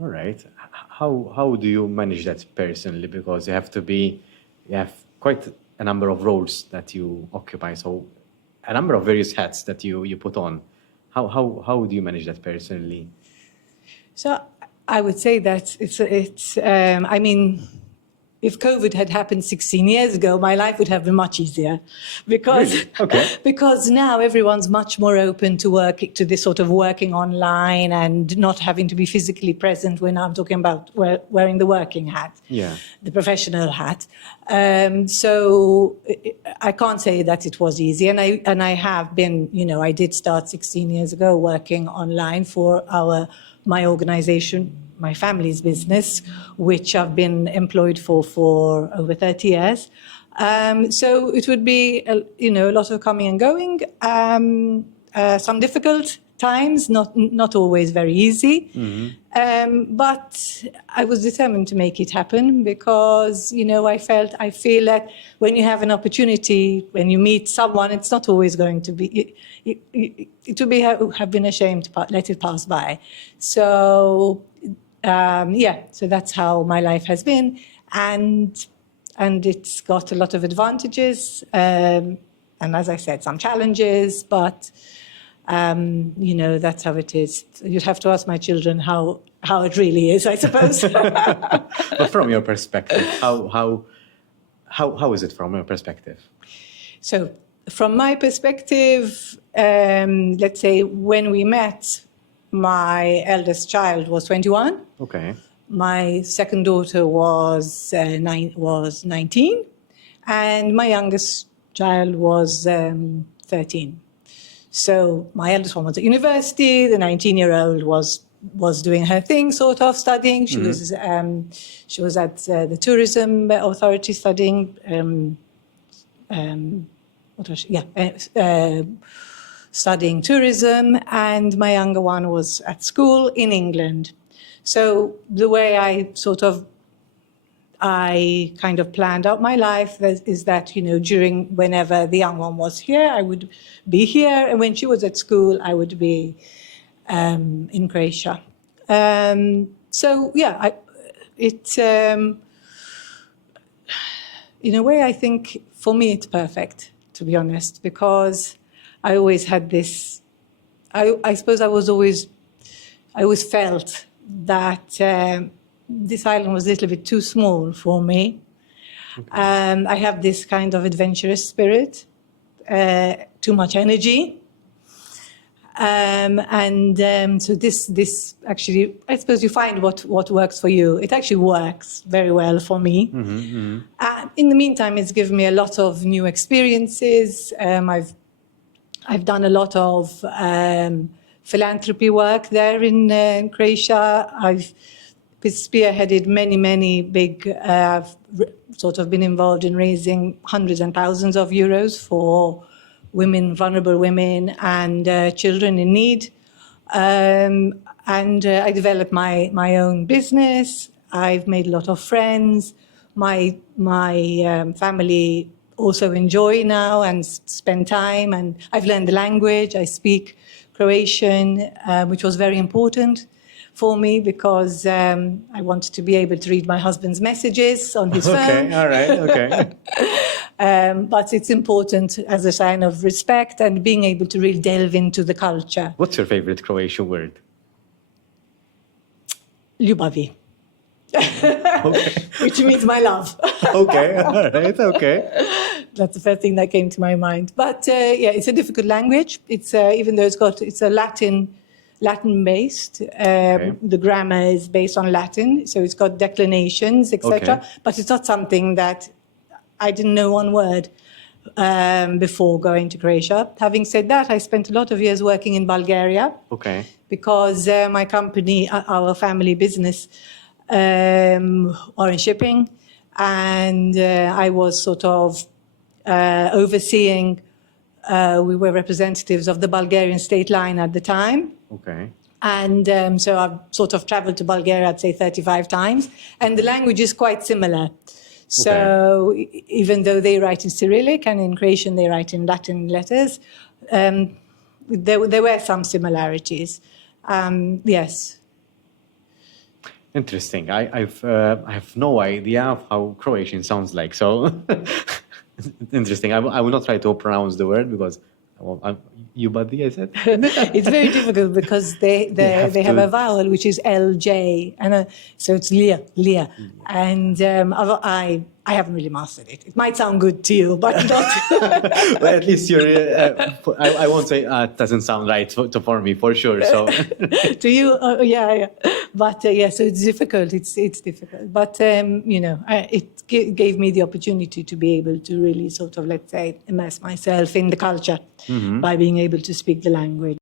All right. How do you manage that personally? Because you have quite a number of roles that you occupy, so a number of various hats that you put on. How do you manage that personally? So I would say that I mean, if COVID had happened 16 years ago, my life would have been much easier because, Really? Okay. because now everyone's much more open to to this sort of working online and not having to be physically present when I'm talking about wearing the working hat, Yeah. the professional hat. So I can't say that it was easy. And I have been, I did start 16 years ago working online for my organization, my family's business, which I've been employed for over 30 years. So it would be, a lot of coming and going, some difficult times, not always very easy. But I was determined to make it happen because, I feel that when you have an opportunity, when you meet someone, it's not always going to be, it would have been a shame to let it pass by. So, so that's how my life has been. And it's got a lot of advantages. And as I said, some challenges, but that's how it is. You'd have to ask my children how it really is, I suppose. But from your perspective, how is it from your perspective? So from my perspective, let's say when we met, my eldest child was 21. Okay. My second daughter was 19, and my youngest child was 13. So my eldest one was at university. The 19-year-old was doing her thing, sort of studying. She was at the tourism authority studying. Studying tourism, and my younger one was at school in England. So the way I kind of planned out my life is that, whenever the young one was here, I would be here. And when she was at school, I would be in Croatia. In a way, I think for me it's perfect, to be honest, because I always had this, I suppose I always felt that this island was a little bit too small for me. Okay. I have this kind of adventurous spirit, too much energy. So this actually, I suppose you find what works for you. It actually works very well for me. In the meantime, it's given me a lot of new experiences. I've done a lot of philanthropy work there in Croatia. I've spearheaded many big, sort of been involved in raising hundreds and thousands of euros for women, vulnerable women, and children in need. I developed my own business. I've made a lot of friends. My family also enjoy now and spend time. And I've learned the language. I speak Croatian, which was very important for me because I wanted to be able to read my husband's messages on his phone. Okay, all right, okay. But it's important as a sign of respect and being able to really delve into the culture. What's your favorite Croatian word? Ljubavi. Okay. Which means my love. Okay, all right, okay. That's the first thing that came to my mind. But it's a difficult language. It's even though it's a Latin based. The grammar is based on Latin, so it's got declinations, etc. Okay. But it's not something that I didn't know one word before going to Croatia. Having said that, I spent a lot of years working in Bulgaria. Okay. Because my company, our family business, are in shipping, and I was sort of overseeing. We were representatives of the Bulgarian state line at the time. Okay. And so I've sort of traveled to Bulgaria, I'd say 35 times, and the language is quite similar. So even though they write in Cyrillic and in Croatian they write in Latin letters, there were some similarities. Yes. Interesting. I have no idea of how Croatian sounds like. So interesting. I will not try to pronounce the word because you buddy, I said. It's very difficult because they have a to. vowel which is LJ, and so it's Lia, and I haven't really mastered it. It might sound good to you, but not. Well, at least you're. I won't say it doesn't sound right for me for sure. So To you, yeah. But yeah, so it's difficult. It's difficult. But it gave me the opportunity to be able to really sort of, let's say, immerse myself in the culture by being able to speak the language.